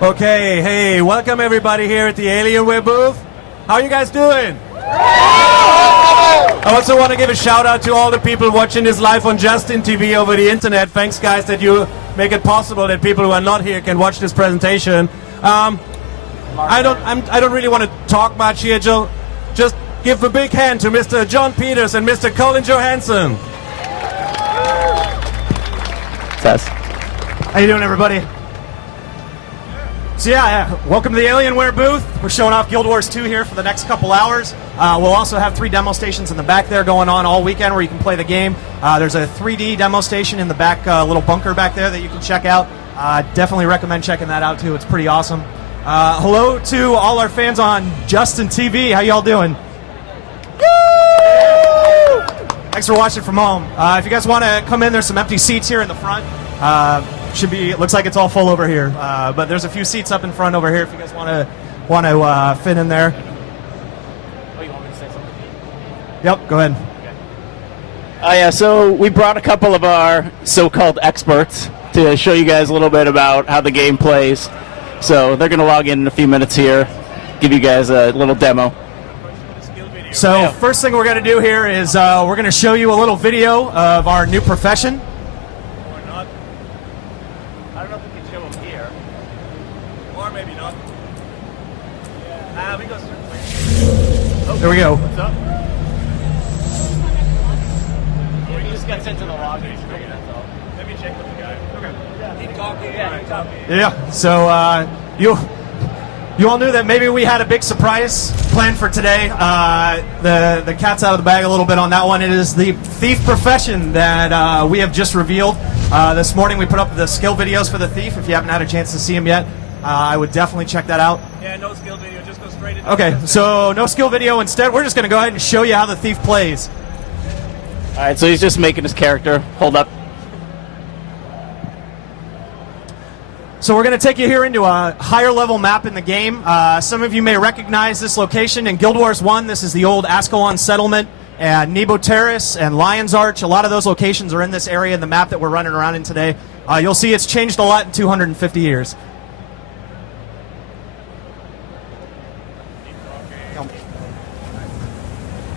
Okay, hey, welcome everybody here at the Alienware booth. How are you guys doing? I also want to give a shout out to all the people watching this live on Justin TV over the internet. Thanks guys that you make it possible that people who are not here can watch this presentation. I don't really want to talk much here, Joe. Just give a big hand to Mr. John Peters and Mr. Colin Johansson. How you doing, everybody? So yeah, welcome to the Alienware booth. We're showing off Guild Wars 2 here for the next couple hours. We'll also have 3 demo stations in the back there going on all weekend where you can play the game. There's a 3D demo station in the back little bunker back there that you can check out. Definitely recommend checking that out too. It's pretty awesome. Hello to all our fans on Justin TV. How y'all doing? Woo! Thanks for watching from home. If you guys want to come in, there's some empty seats here in the front. It looks like it's all full over here, but there's a few seats up in front over here if you guys want to fit in there. Oh, you want me to say something? Yep, go ahead. Okay. Yeah, so we brought a couple of our so-called experts to show you guys a little bit about how the game plays. So they're going to log in a few minutes here, give you guys a little demo. So first thing we're going to do here is we're going to show you a little video of our new profession. There we go. What's up? You just got sent to the lobby. That's all. Let me check with the guy. Okay. Yeah. Keep talking. Yeah, keep talking. Yeah. So you all knew that maybe we had a big surprise planned for today. The cat's out of the bag a little bit on that one. It is the thief profession that we have just revealed. This morning we put up the skill videos for the thief. If you haven't had a chance to see them yet, I would definitely check that out. Yeah, no skill video, just go straight into Okay, so no skill video. Instead, we're just going to go ahead and show you how the thief plays. All right, so he's just making his character. Hold up. So we're going to take you here into a higher level map in the game. Some of you may recognize this location in Guild Wars 1. This is the old Ascalon settlement, and Nebo Terrace and Lion's Arch. A lot of those locations are in this area in the map that we're running around in today. You'll see it's changed a lot in 250 years.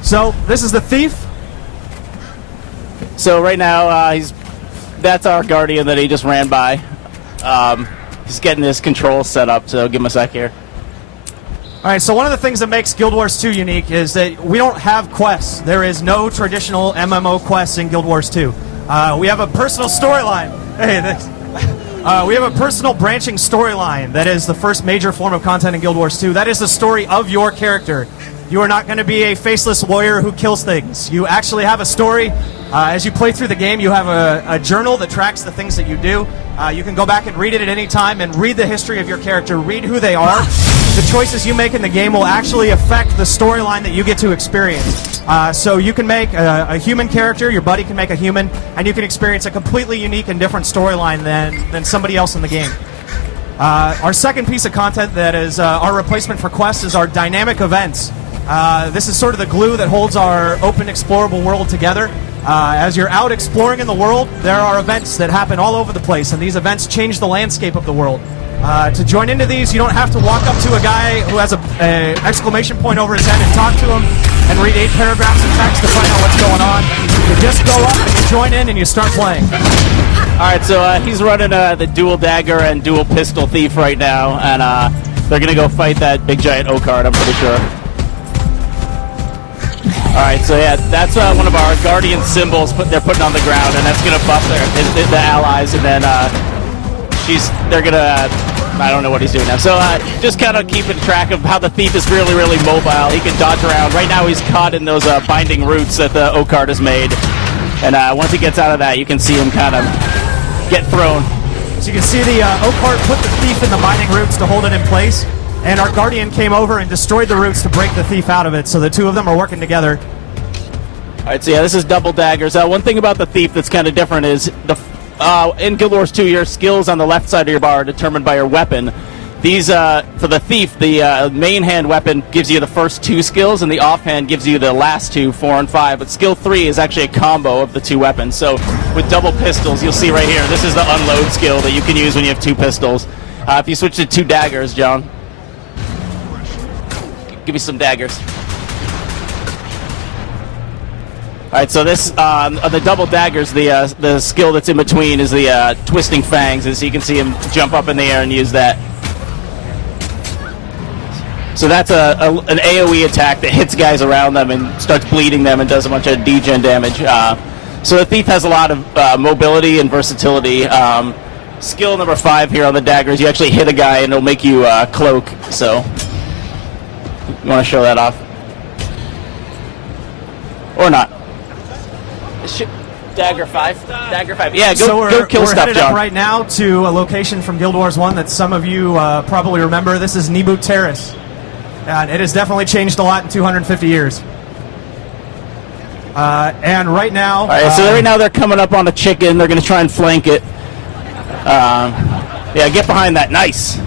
So this is the thief. So right now, that's our guardian that he just ran by. He's getting his controls set up, so give him a sec here. All right, so one of the things that makes Guild Wars 2 unique is that we don't have quests. There is no traditional MMO quests in Guild Wars 2. We have a personal storyline. We have a personal branching storyline that is the first major form of content in Guild Wars 2. That is the story of your character. You are not going to be a faceless warrior who kills things. You actually have a story. As you play through the game, you have a journal that tracks the things that you do. You can go back and read it at any time and read the history of your character, read who they are. The choices you make in the game will actually affect the storyline that you get to experience. So you can make a human character, your buddy can make a human, and you can experience a completely unique and different storyline than somebody else in the game. Our second piece of content that is our replacement for quests is our dynamic events. This is sort of the glue that holds our open, explorable world together. As you're out exploring in the world, there are events that happen all over the place, and these events change the landscape of the world. To join into these, you don't have to walk up to a guy who has an exclamation point over his head and talk to him and read 8 paragraphs of text to find out what's going on. You just go up and you join in and you start playing. All right, so he's running the dual dagger and dual pistol thief right now, and they're going to go fight that big giant O-card, I'm pretty sure. All right, so yeah, that's one of our guardian symbols they're putting on the ground, and that's going to buff the allies, and then they're going to, I don't know what he's doing now. So just kind of keeping track of how the thief is really, really mobile. He can dodge around. Right now he's caught in those binding roots that the O-card has made, and once he gets out of that, you can see him kind of get thrown. So you can see the O-card put the thief in the binding roots to hold it in place. And our guardian came over and destroyed the roots to break the thief out of it, so the two of them are working together. All right, so yeah, this is double daggers. One thing about the thief that's kind of different is in Guild Wars 2, your skills on the left side of your bar are determined by your weapon. These, for the thief, the main hand weapon gives you the first 2 skills, and the offhand gives you the last 2, 4 and 5. But skill 3 is actually a combo of the 2 weapons. So with double pistols, you'll see right here, this is the unload skill that you can use when you have 2 pistols. If you switch to 2 daggers, John. Give me some daggers. All right, so this on the double daggers, the skill that's in between is the twisting fangs, and so you can see him jump up in the air and use that. So that's an AoE attack that hits guys around them and starts bleeding them and does a bunch of degen damage. So the thief has a lot of mobility and versatility. Skill number 5 here on the daggers, you actually hit a guy and it'll make you cloak. So you want to show that off, or not? Dagger 5. Dagger 5. Yeah, go kill we're stuff, headed John. up right now to a location from Guild Wars 1 that some of you probably remember. This is Nibu Terrace. And it has definitely changed a lot in 250 years. And right now... All right, so right now they're coming up on a chicken. They're going to try and flank it. Yeah, get behind that. Nice.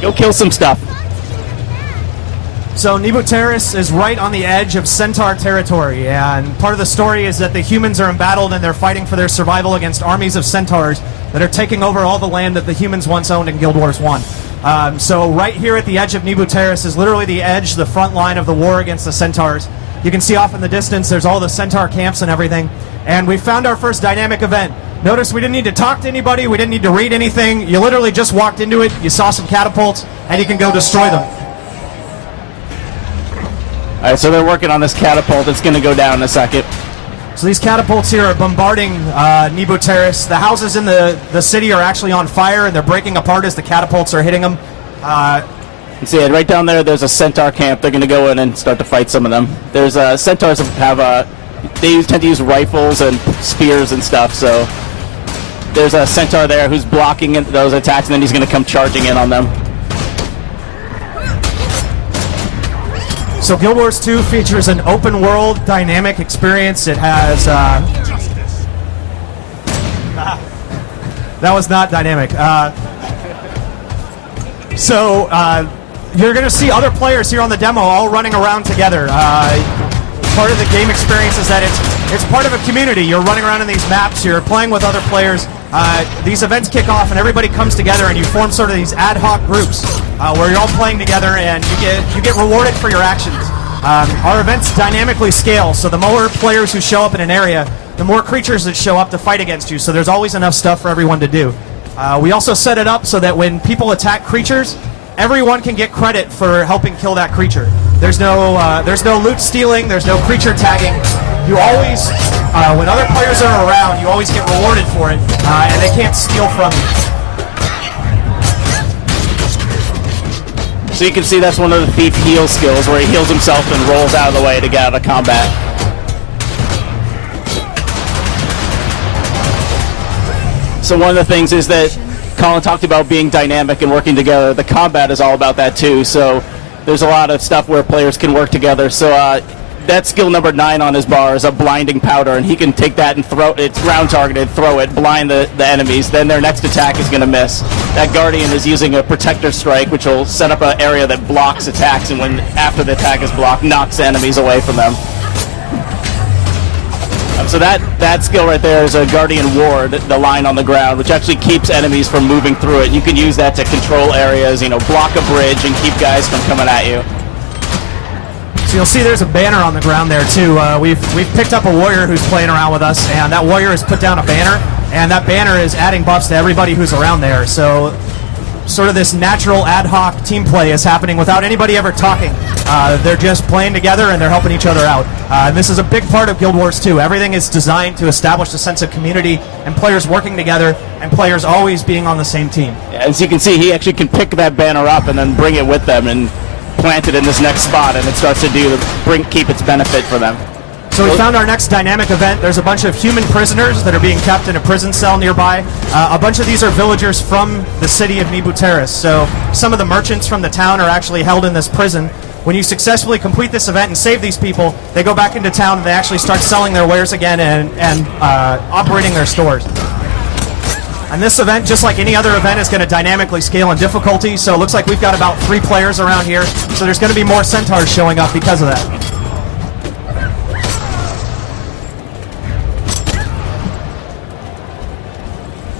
Go kill some stuff. So Nibu Terrace is right on the edge of Centaur territory, and part of the story is that the humans are embattled and they're fighting for their survival against armies of centaurs that are taking over all the land that the humans once owned in Guild Wars 1. So right here at the edge of Nibu Terrace is literally the edge, the front line of the war against the centaurs. You can see off in the distance there's all the centaur camps and everything, and we found our first dynamic event. Notice we didn't need to talk to anybody, we didn't need to read anything. You literally just walked into it, you saw some catapults, and you can go destroy them. All right, so they're working on this catapult. It's going to go down in a second. So these catapults here are bombarding Nibu Terrace. The houses in the city are actually on fire, and they're breaking apart as the catapults are hitting them. You see it right down there. There's a centaur camp. They're going to go in and start to fight some of them. There's centaurs have tend to use rifles and spears and stuff. So there's a centaur there who's blocking those attacks, and then he's going to come charging in on them. So Guild Wars 2 features an open world dynamic experience. It has that was not dynamic. So you're going to see other players here on the demo all running around together. Part of the game experience is that it's part of a community. You're running around in these maps, you're playing with other players. These events kick off and everybody comes together and you form sort of these ad hoc groups where you're all playing together and you get rewarded for your actions. Our events dynamically scale, so the more players who show up in an area, the more creatures that show up to fight against you, so there's always enough stuff for everyone to do. We also set it up so that when people attack creatures, everyone can get credit for helping kill that creature. There's no loot stealing, there's no creature tagging. You always, when other players are around, you always get rewarded for it, and they can't steal from you. So you can see that's one of the thief heal skills, where he heals himself and rolls out of the way to get out of combat. So one of the things is that Colin talked about being dynamic and working together. The combat is all about that too. So there's a lot of stuff where players can work together. So that's skill number 9 on his bar is a blinding powder, and he can take that and throw it. It's round targeted, throw it, blind the enemies. Then their next attack is going to miss. That Guardian is using a protector strike, which will set up an area that blocks attacks, and when after the attack is blocked, knocks enemies away from them. So that skill right there is a Guardian Ward, the line on the ground, which actually keeps enemies from moving through it. You can use that to control areas, block a bridge and keep guys from coming at you. So you'll see there's a banner on the ground there too. We've picked up a warrior who's playing around with us, and that warrior has put down a banner, and that banner is adding buffs to everybody who's around there. So sort of this natural ad hoc team play is happening without anybody ever talking. They're just playing together and they're helping each other out. And this is a big part of Guild Wars 2. Everything is designed to establish a sense of community and players working together and players always being on the same team. Yeah, as you can see, he actually can pick that banner up and then bring it with them and plant it in this next spot, and it starts to keep its benefit for them. So we found our next dynamic event. There's a bunch of human prisoners that are being kept in a prison cell nearby. A bunch of these are villagers from the city of Nibu Terrace. So some of the merchants from the town are actually held in this prison. When you successfully complete this event and save these people, they go back into town and they actually start selling their wares again and operating their stores. And this event, just like any other event, is going to dynamically scale in difficulty. So it looks like we've got about 3 players around here. So there's going to be more centaurs showing up because of that.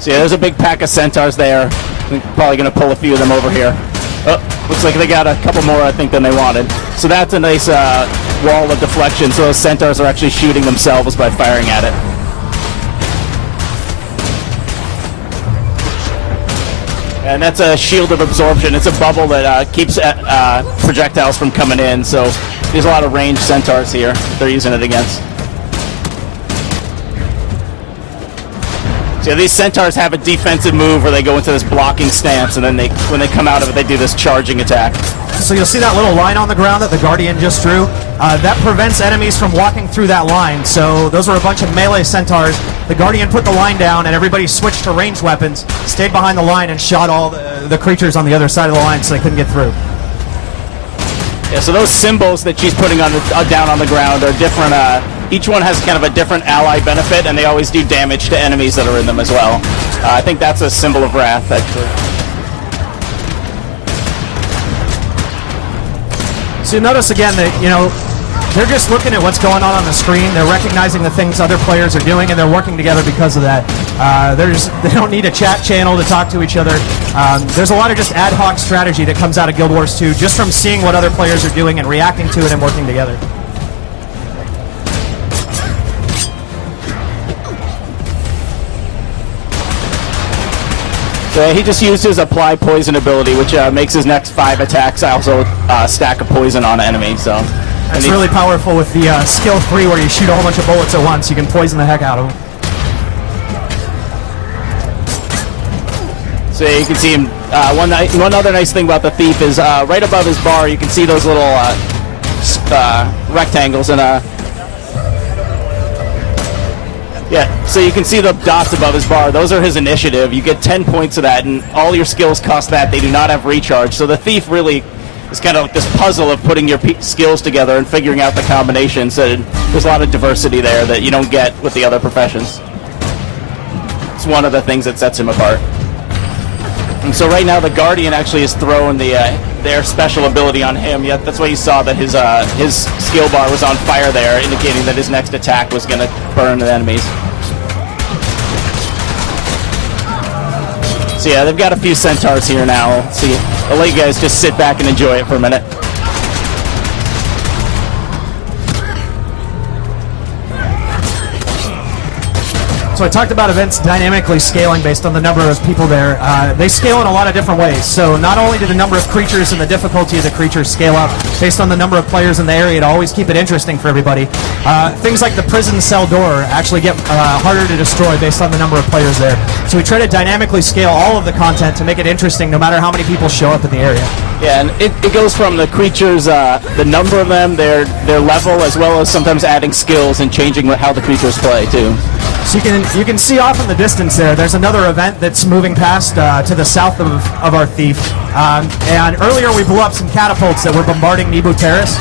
So yeah, there's a big pack of centaurs there. I'm probably going to pull a few of them over here. Oh, looks like they got a couple more, I think, than they wanted. So that's a nice wall of deflection, so those centaurs are actually shooting themselves by firing at it. And that's a shield of absorption. It's a bubble that keeps projectiles from coming in, so there's a lot of ranged centaurs here they're using it against. So these centaurs have a defensive move where they go into this blocking stance, and then when they come out of it, they do this charging attack. So you'll see that little line on the ground that the Guardian just drew. That prevents enemies from walking through that line. So those were a bunch of melee centaurs. The Guardian put the line down, and everybody switched to ranged weapons, stayed behind the line, and shot all the creatures on the other side of the line so they couldn't get through. Yeah, so those symbols that she's putting on down on the ground are different. Each one has kind of a different ally benefit, and they always do damage to enemies that are in them as well. I think that's a symbol of wrath, actually. So you notice again that, they're just looking at what's going on the screen. They're recognizing the things other players are doing, and they're working together because of that. They don't need a chat channel to talk to each other. There's a lot of just ad hoc strategy that comes out of Guild Wars 2 just from seeing what other players are doing and reacting to it and working together. So he just used his apply poison ability, which makes his next 5 attacks also stack a poison on an enemy. So that's really powerful with the skill 3 where you shoot a whole bunch of bullets at once. You can poison the heck out of them. So you can see him. One other nice thing about the thief is right above his bar, you can see those little rectangles and yeah, so you can see the dots above his bar. Those are his initiative. You get 10 points of that, and all your skills cost that. They do not have recharge. So the thief really is kind of like this puzzle of putting your skills together and figuring out the combinations. So there's a lot of diversity there that you don't get with the other professions. It's one of the things that sets him apart. And so right now the Guardian actually is throwing their special ability on him. Yet that's why you saw that his skill bar was on fire there, indicating that his next attack was going to burn the enemies. So yeah, they've got a few centaurs here now. So I'll let you guys just sit back and enjoy it for a minute. So I talked about events dynamically scaling based on the number of people there. They scale in a lot of different ways. So not only do the number of creatures and the difficulty of the creatures scale up based on the number of players in the area to always keep it interesting for everybody, things like the prison cell door actually get harder to destroy based on the number of players there. So we try to dynamically scale all of the content to make it interesting no matter how many people show up in the area. Yeah, and it goes from the creatures, the number of them, their level, as well as sometimes adding skills and changing how the creatures play too. So you can see off in the distance there's another event that's moving past to the south of our thief. And earlier we blew up some catapults that were bombarding Nibu Terrace.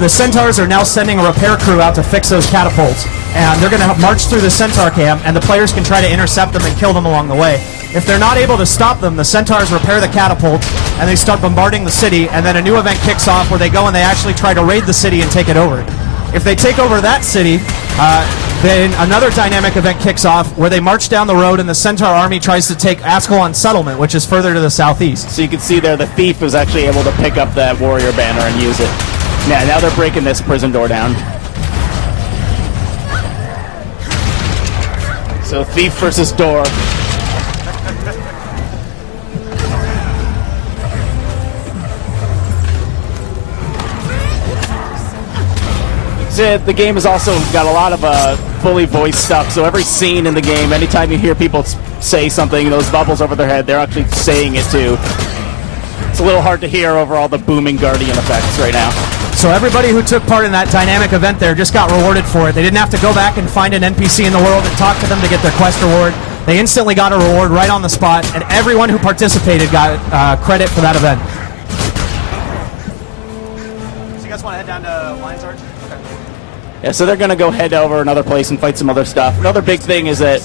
The Centaurs are now sending a repair crew out to fix those catapults. And they're going to march through the Centaur camp, and the players can try to intercept them and kill them along the way. If they're not able to stop them, the Centaurs repair the catapults, and they start bombarding the city, and then a new event kicks off where they go and they actually try to raid the city and take it over. If they take over that city, then another dynamic event kicks off where they march down the road and the Centaur army tries to take Ascalon Settlement, which is further to the southeast. So you can see there the thief was actually able to pick up that warrior banner and use it. Yeah, now they're breaking this prison door down. So thief versus door. The game has also got a lot of fully voiced stuff, so every scene in the game, anytime you hear people say something, those bubbles over their head, they're actually saying it too. It's a little hard to hear over all the booming Guardian effects right now. So everybody who took part in that dynamic event there just got rewarded for it. They didn't have to go back and find an NPC in the world and talk to them to get their quest reward. They instantly got a reward right on the spot, and everyone who participated got credit for that event. So you guys want to head down to Lion's Arch? Okay. Yeah, so they're going to go head over another place and fight some other stuff. Another big thing is that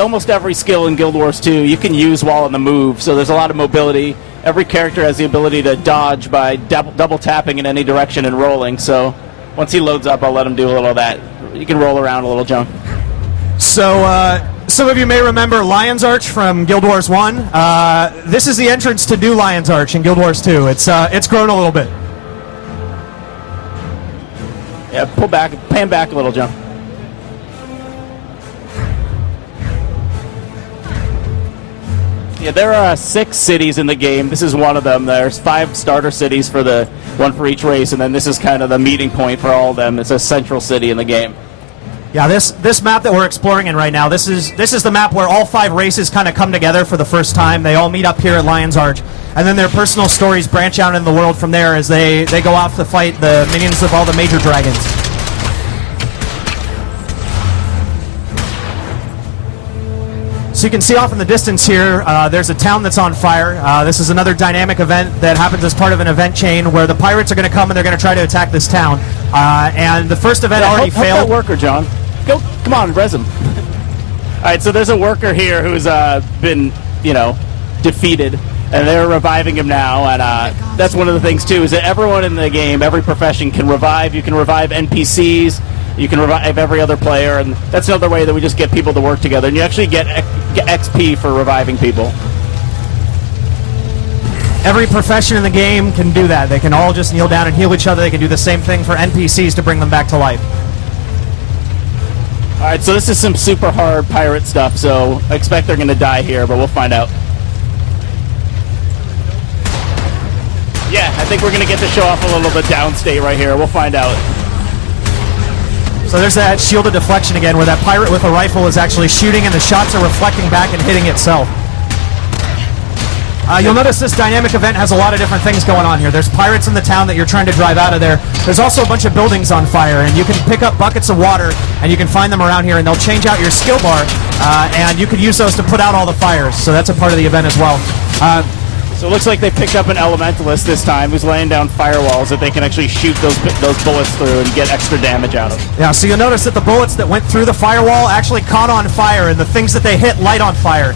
almost every skill in Guild Wars 2 you can use while on the move, so there's a lot of mobility. Every character has the ability to dodge by double tapping in any direction and rolling, so once he loads up, I'll let him do a little of that. You can roll around a little, John. So Some of you may remember Lion's Arch from Guild Wars 1. This is the entrance to New Lion's Arch in Guild Wars 2. It's grown a little bit. Yeah, pan back a little, John. Yeah, there are 6 cities in the game. This is one of them. There's 5 starter cities one for each race, and then this is kind of the meeting point for all of them. It's a central city in the game. Yeah, this map that we're exploring in right now, this is the map where all 5 races kind of come together for the first time. They all meet up here at Lion's Arch, and then their personal stories branch out in the world from there as they go out to fight the minions of all the major dragons. So you can see off in the distance here, there's a town that's on fire. This is another dynamic event that happens as part of an event chain where the pirates are going to come and they're going to try to attack this town. And the first event already failed. Help that worker, John. Come on, res him. All right, so there's a worker here who's been, defeated, and they're reviving him now. And that's one of the things too, is that everyone in the game, every profession can revive. You can revive NPCs. You can revive every other player, and that's another way that we just get people to work together. And you actually get XP for reviving people. Every profession in the game can do that. They can all just kneel down and heal each other. They can do the same thing for NPCs to bring them back to life. All right, so this is some super hard pirate stuff, so I expect they're going to die here, but we'll find out. Yeah, I think we're going to get to show off a little bit downstate right here. We'll find out. So there's that shielded deflection again, where that pirate with a rifle is actually shooting and the shots are reflecting back and hitting itself. You'll notice this dynamic event has a lot of different things going on here. There's pirates in the town that you're trying to drive out of there. There's also a bunch of buildings on fire, and you can pick up buckets of water, and you can find them around here, and they'll change out your skill bar, and you could use those to put out all the fires. So that's a part of the event as well. So it looks like they picked up an elementalist this time who's laying down firewalls that they can actually shoot those bullets through and get extra damage out of. Yeah, so you'll notice that the bullets that went through the firewall actually caught on fire, and the things that they hit light on fire.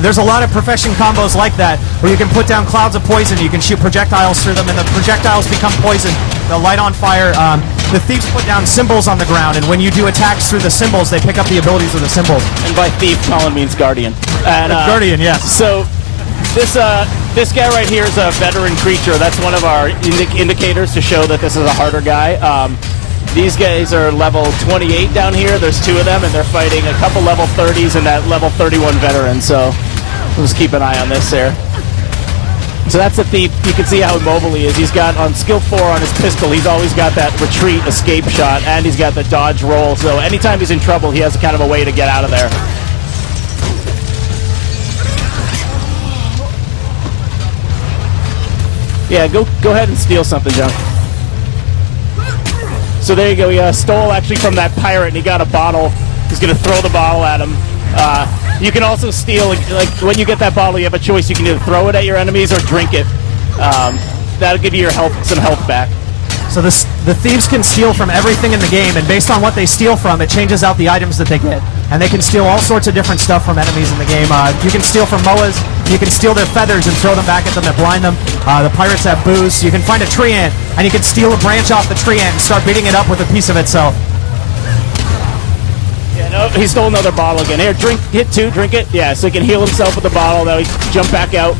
There's a lot of profession combos like that, where you can put down clouds of poison, you can shoot projectiles through them, and the projectiles become poison. They'll light on fire. The thieves put down symbols on the ground, and when you do attacks through the symbols, they pick up the abilities of the symbols. And by thief, Colin means guardian. And, guardian, yes. So this guy right here is a veteran creature. That's one of our indicators to show that this is a harder guy. These guys are level 28 down here. There's 2 of them, and they're fighting a couple level 30s and that level 31 veteran. So we'll just keep an eye on this there. So that's the thief. You can see how immobile he is. He's got on skill 4 on his pistol, he's always got that retreat escape shot, and he's got the dodge roll. So anytime he's in trouble, he has kind of a way to get out of there. Yeah, go ahead and steal something, John. So there you go. He stole actually from that pirate, and he got a bottle. He's going to throw the bottle at him. You can also steal, like when you get that bottle, you have a choice. You can either throw it at your enemies or drink it. That'll give you some health back. So the thieves can steal from everything in the game, and based on what they steal from, it changes out the items that they get. And they can steal all sorts of different stuff from enemies in the game. You can steal from Moas, you can steal their feathers and throw them back at them and blind them. The pirates have booze. You can find a tree ant, and you can steal a branch off the tree ant and start beating it up with a piece of itself. Yeah, no, he stole another bottle again. Here, hit 2, drink it. Yeah, so he can heal himself with the bottle. Now he jump back out.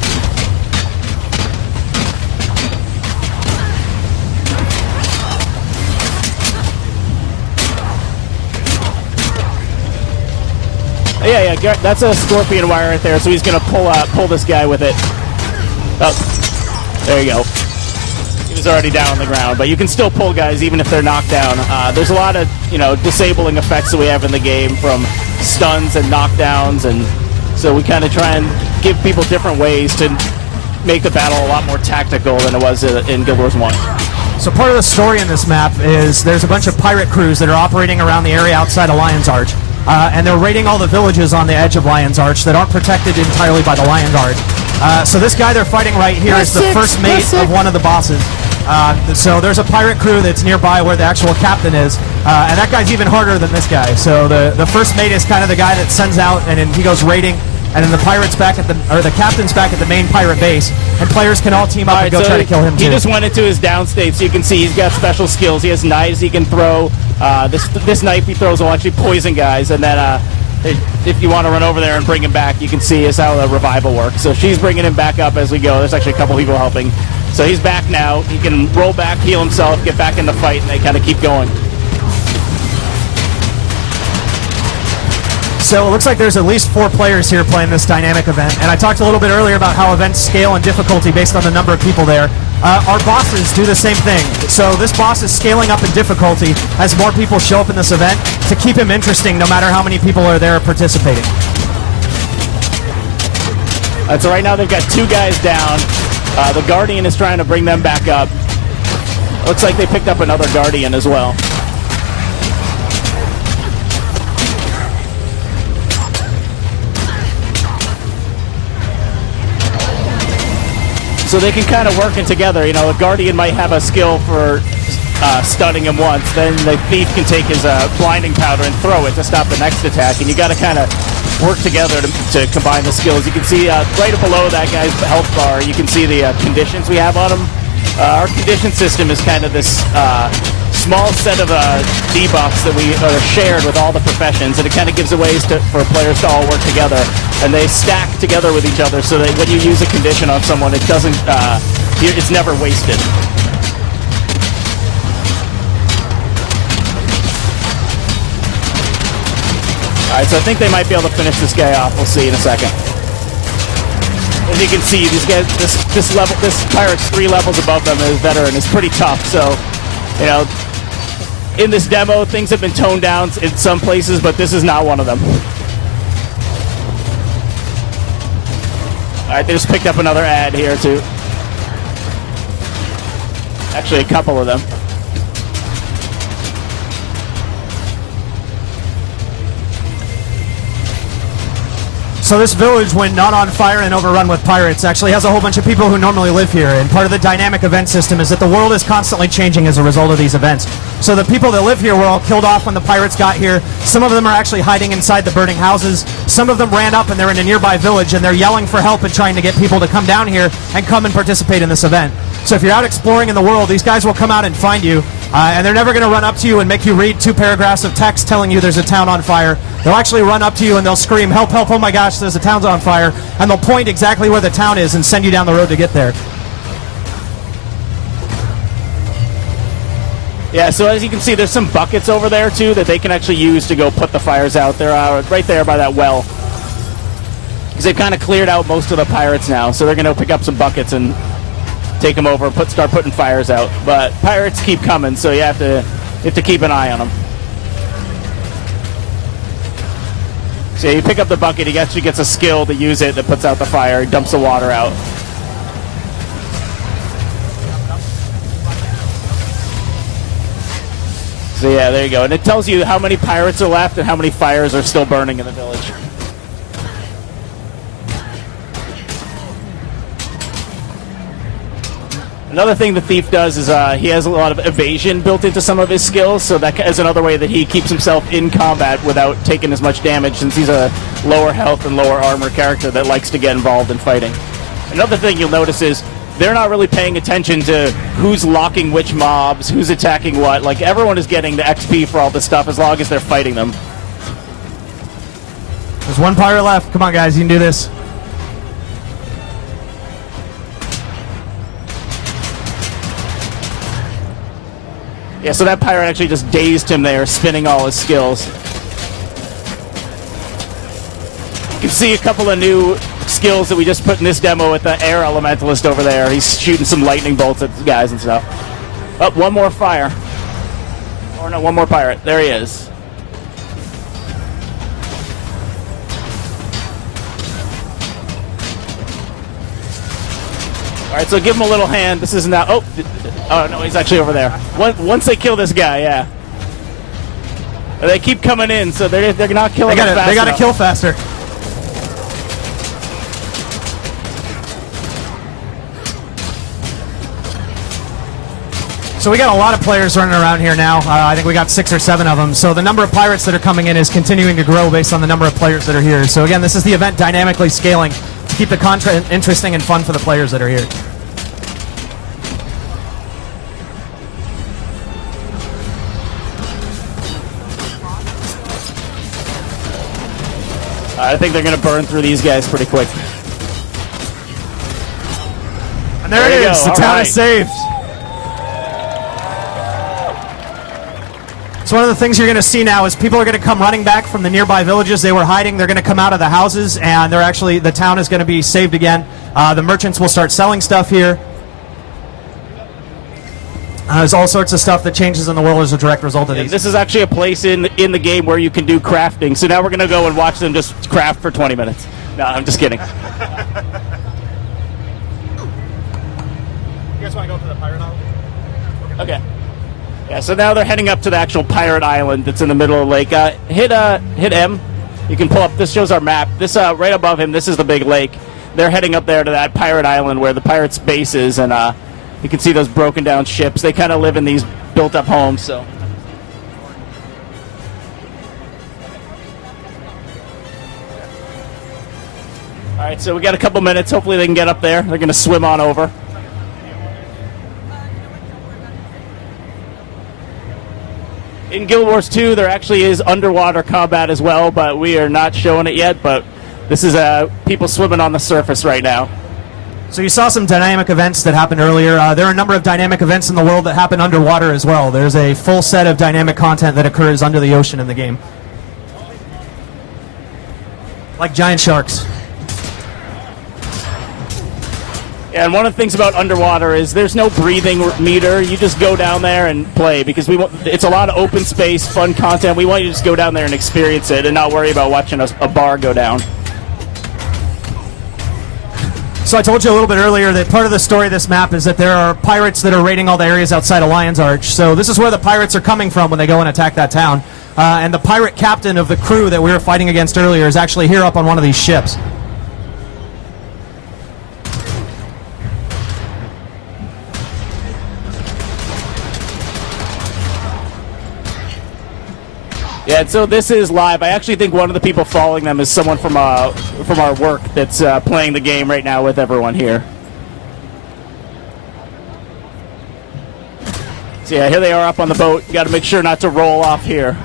Yeah, that's a scorpion wire right there, so he's going to pull this guy with it. Oh, there you go. He was already down on the ground, but you can still pull guys even if they're knocked down. There's a lot of, disabling effects that we have in the game, from stuns and knockdowns, and so we kind of try and give people different ways to make the battle a lot more tactical than it was in Guild Wars 1. So part of the story in this map is there's a bunch of pirate crews that are operating around the area outside of Lion's Arch. And they're raiding all the villages on the edge of Lion's Arch that aren't protected entirely by the Lion Guard. So this guy they're fighting right here is the first mate of one of the bosses. So there's a pirate crew that's nearby where the actual captain is, and that guy's even harder than this guy. So the first mate is kind of the guy that sends out, and then he goes raiding, and then the captain's back at the main pirate base, and players can all team up and go try to kill him too. He just went into his downstate, so you can see he's got special skills. He has knives he can throw. This knife he throws will actually poison guys, and then if you want to run over there and bring him back, you can see is how the revival works. So she's bringing him back up as we go. There's actually a couple people helping. So he's back now. He can roll back, heal himself, get back in the fight, and they kind of keep going. So it looks like there's at least 4 players here playing this dynamic event. And I talked a little bit earlier about how events scale in difficulty based on the number of people there. Our bosses do the same thing. So this boss is scaling up in difficulty as more people show up in this event to keep him interesting no matter how many people are there participating. So right now they've got 2 guys down. The Guardian is trying to bring them back up. Looks like they picked up another Guardian as well. So they can kind of work it together. You know, a Guardian might have a skill for stunning him once, then the Thief can take his blinding powder and throw it to stop the next attack, and you got to kind of work together to combine the skills. You can see right below that guy's health bar, you can see the conditions we have on him. Our condition system is kind of this small set of debuffs that we are shared with all the professions, and it kind of gives a ways for players to all work together, and they stack together with each other so that when you use a condition on someone, it doesn't, it's never wasted. Alright, so I think they might be able to finish this guy off. We'll see in a second. As you can see, these guys, this pirate's 3 levels above them as veteran is pretty tough. So, you know, in this demo, things have been toned down in some places, but this is not one of them. Alright, they just picked up another ad here too. Actually, a couple of them. So this village, when not on fire and overrun with pirates, actually has a whole bunch of people who normally live here. And part of the dynamic event system is that the world is constantly changing as a result of these events. So the people that live here were all killed off when the pirates got here. Some of them are actually hiding inside the burning houses. Some of them ran up and they're in a nearby village and they're yelling for help and trying to get people to come down here and come and participate in this event. So if you're out exploring in the world, these guys will come out and find you. And they're never going to run up to you and make you read 2 paragraphs of text telling you there's a town on fire. They'll actually run up to you and they'll scream, help, help, oh my gosh, there's a town's on fire. And they'll point exactly where the town is and send you down the road to get there. Yeah, so as you can see, there's some buckets over there too that they can actually use to go put the fires out. They're right there by that well. Because they've kind of cleared out most of the pirates now, so they're going to pick up some buckets and take them over, start putting fires out. But pirates keep coming, so you have to keep an eye on them. So you pick up the bucket, he actually gets a skill to use it that puts out the fire, he dumps the water out. So yeah, there you go. And it tells you how many pirates are left and how many fires are still burning in the village. Another thing the Thief does is he has a lot of evasion built into some of his skills, so that is another way that he keeps himself in combat without taking as much damage, since he's a lower health and lower armor character that likes to get involved in fighting. Another thing you'll notice is they're not really paying attention to who's locking which mobs, who's attacking what. Like, everyone is getting the XP for all this stuff as long as they're fighting them. There's 1 pirate left. Come on, guys, you can do this. Yeah, so that pirate actually just dazed him there, spinning all his skills. You can see a couple of new skills that we just put in this demo with the air elementalist over there. He's shooting some lightning bolts at the guys and stuff. Oh, 1 more fire. Or no, 1 more pirate. There he is. Alright, so give him a little hand. This is not... Oh no, he's actually over there. Once they kill this guy, yeah. They keep coming in, so they're not killing him fast enough. They gotta kill faster. So we got a lot of players running around here now. I think we got 6 or 7 of them. So the number of pirates that are coming in is continuing to grow based on the number of players that are here. So again, this is the event dynamically scaling to keep the content interesting and fun for the players that are here. I think they're going to burn through these guys pretty quick. And there it is. The town is saved. So one of the things you're going to see now is people are going to come running back from the nearby villages they were hiding. They're going to come out of the houses, and the town is going to be saved again. The merchants will start selling stuff here. There's all sorts of stuff that changes in the world as a direct result of these. This is actually a place in the game where you can do crafting. So now we're going to go and watch them just craft for 20 minutes. No, I'm just kidding. You guys want to go for the pirate island? Okay. Yeah, so now they're heading up to the actual pirate island that's in the middle of the lake. Hit M. You can pull up. This shows our map. This right above him, this is the big lake. They're heading up there to that pirate island where the pirates' base is, and you can see those broken down ships. They kind of live in these built-up homes, so. All right, so we got a couple minutes. Hopefully they can get up there. They're going to swim on over. In Guild Wars 2, there actually is underwater combat as well, but we are not showing it yet. But this is people swimming on the surface right now. So you saw some dynamic events that happened earlier. There are a number of dynamic events in the world that happen underwater as well. There's a full set of dynamic content that occurs under the ocean in the game. Like giant sharks. And one of the things about underwater is there's no breathing meter. You just go down there and play because it's a lot of open space, fun content. We want you to just go down there and experience it and not worry about watching a bar go down. So I told you a little bit earlier that part of the story of this map is that there are pirates that are raiding all the areas outside of Lion's Arch. So this is where the pirates are coming from when they go and attack that town. And the pirate captain of the crew that we were fighting against earlier is actually here up on one of these ships. Yeah, and so this is live. I actually think one of the people following them is someone from our work that's playing the game right now with everyone here. So yeah, here they are up on the boat. You got to make sure not to roll off here.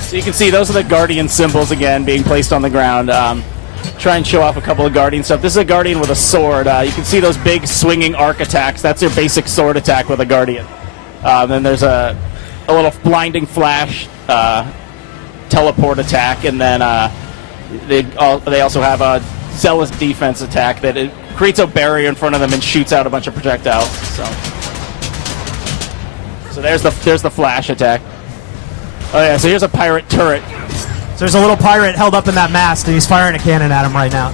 So you can see those are the Guardian symbols again being placed on the ground. Try and show off a couple of Guardian stuff. This is a Guardian with a sword. You can see those big swinging arc attacks. That's your basic sword attack with a Guardian. Then there's a little blinding flash teleport attack, and then they also have a zealous defense attack that it creates a barrier in front of them and shoots out a bunch of projectiles. So there's the flash attack. Oh yeah, so here's a pirate turret. So there's a little pirate held up in that mast, and he's firing a cannon at him right now.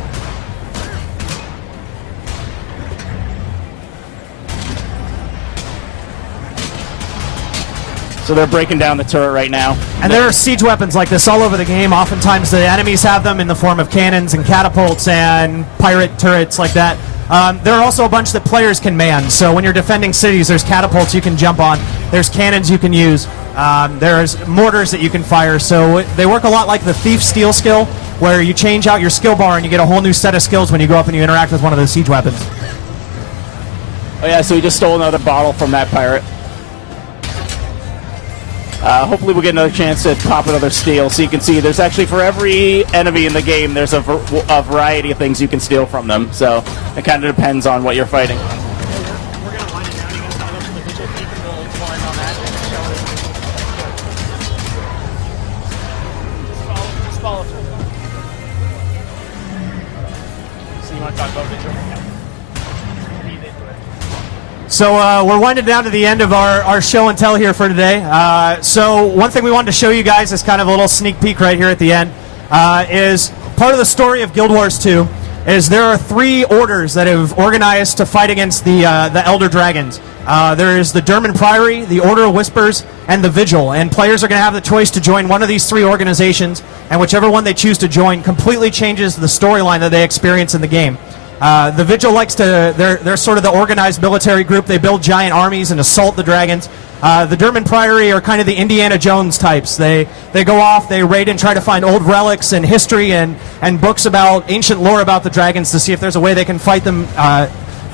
So they're breaking down the turret right now. And there are siege weapons like this all over the game. Oftentimes the enemies have them in the form of cannons and catapults and pirate turrets like that. There are also a bunch that players can man. So when you're defending cities, there's catapults you can jump on. There's cannons you can use. There's mortars that you can fire. So they work a lot like the Thief Steal skill, where you change out your skill bar and you get a whole new set of skills when you go up and you interact with one of those siege weapons. Oh yeah, so we just stole another bottle from that pirate. Hopefully we'll get another chance to pop another steal. So you can see there's actually, for every enemy in the game, there's a variety of things you can steal from them. So it kind of depends on what you're fighting. We're going to wind it down. You guys sign up for the visual peek and we'll explain on that. Just follow. So you want to talk about visual? So we're winding down to the end of our show and tell here for today. So one thing we wanted to show you guys is kind of a little sneak peek right here at the end. Is part of the story of Guild Wars 2 is there are 3 orders that have organized to fight against the Elder Dragons. There is the Derman Priory, the Order of Whispers, and the Vigil. And players are going to have the choice to join one of these 3 organizations, and whichever one they choose to join completely changes the storyline that they experience in the game. The Vigil likes to, they're sort of the organized military group. They build giant armies and assault the dragons. The Derman Priory are kind of the Indiana Jones types. They go off, they raid and try to find old relics and history and books about ancient lore about the dragons to see if there's a way they can fight them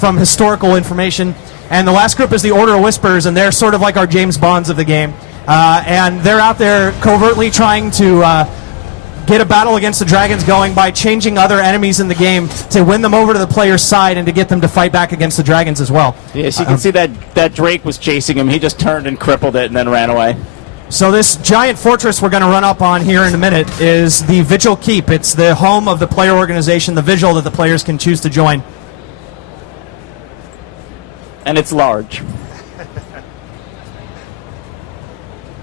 from historical information. And the last group is the Order of Whispers, and they're sort of like our James Bonds of the game. And they're out there covertly trying to get a battle against the dragons going by changing other enemies in the game to win them over to the player's side and to get them to fight back against the dragons as well. Yes, you can see that Drake was chasing him. He just turned and crippled it and then ran away. So this giant fortress we're going to run up on here in a minute is the Vigil Keep. It's the home of the player organization, the Vigil, that the players can choose to join. And it's large.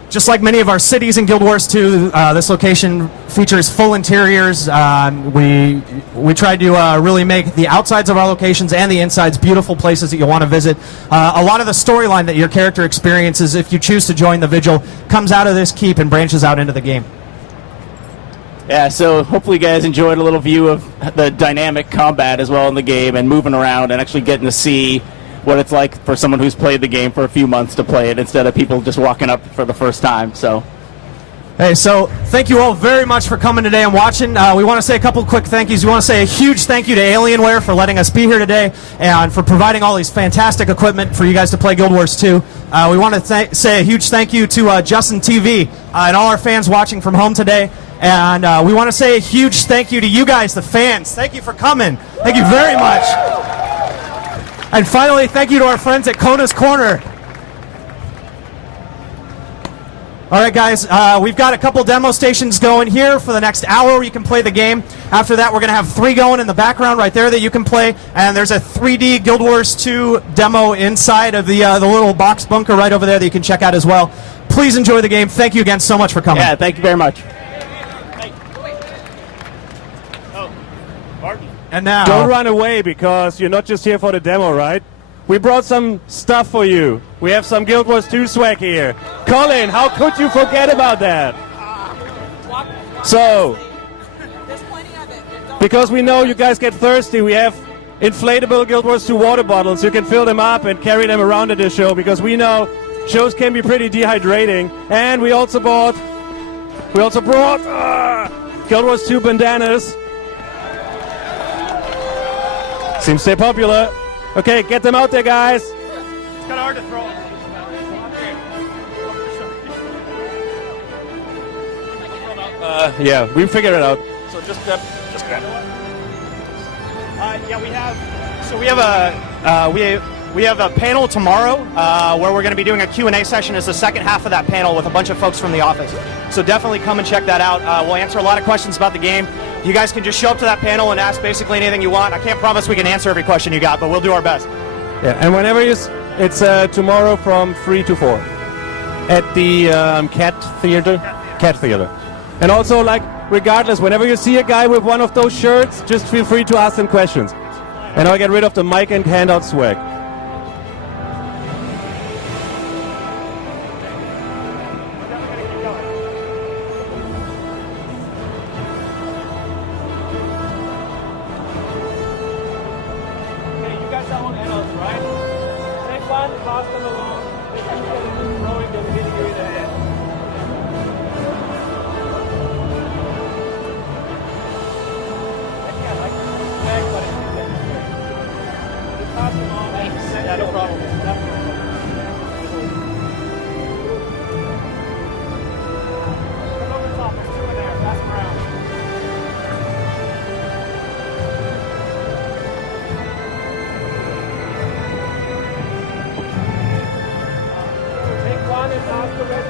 Just like many of our cities in Guild Wars 2, this location features full interiors. We tried to really make the outsides of our locations and the insides beautiful places that you'll want to visit. A lot of the storyline that your character experiences, if you choose to join the Vigil, comes out of this keep and branches out into the game. Yeah, so hopefully you guys enjoyed a little view of the dynamic combat as well in the game and moving around and actually getting to see what it's like for someone who's played the game for a few months to play it instead of people just walking up for the first time. So, hey, so thank you all very much for coming today and watching. We want to say a couple quick thank yous. We want to say a huge thank you to Alienware for letting us be here today and for providing all these fantastic equipment for you guys to play Guild Wars 2. We want to say a huge thank you to Justin TV and all our fans watching from home today. And we want to say a huge thank you to you guys, the fans. Thank you for coming. Thank you very much. And finally, thank you to our friends at Kona's Korner. All right, guys, we've got a couple demo stations going here for the next hour where you can play the game. After that, we're going to have 3 going in the background right there that you can play. And there's a 3D Guild Wars 2 demo inside of the little box bunker right over there that you can check out as well. Please enjoy the game. Thank you again so much for coming. Yeah, thank you very much. And now, Don't run away, because you're not just here for the demo, right? We brought some stuff for you. We have some Guild Wars 2 swag here. Colin, how could you forget about that? So, because we know you guys get thirsty, we have inflatable Guild Wars 2 water bottles. You can fill them up and carry them around at the show, because we know shows can be pretty dehydrating. And we also brought Guild Wars 2 bandanas. Seems to stay popular. Okay, get them out there, guys. it's kind of hard to throw. Yeah, we figured it out. So just grab it. Yeah, we have. So we have a panel tomorrow where we're going to be doing a Q&A session as the second half of that panel with a bunch of folks from the office. So definitely come and check that out. We'll answer a lot of questions about the game. You guys can just show up to that panel and ask basically anything you want. I can't promise we can answer every question you got, but we'll do our best. Yeah, and whenever it's tomorrow from 3 to 4 at the Cat Theater. Cat Theater. And also, like, regardless, whenever you see a guy with one of those shirts, just feel free to ask him questions. And I'll get rid of the mic and handout swag. Yeah, no problem. Come over the top. There's 2 in there. Pass them around. Take one and pass the rest.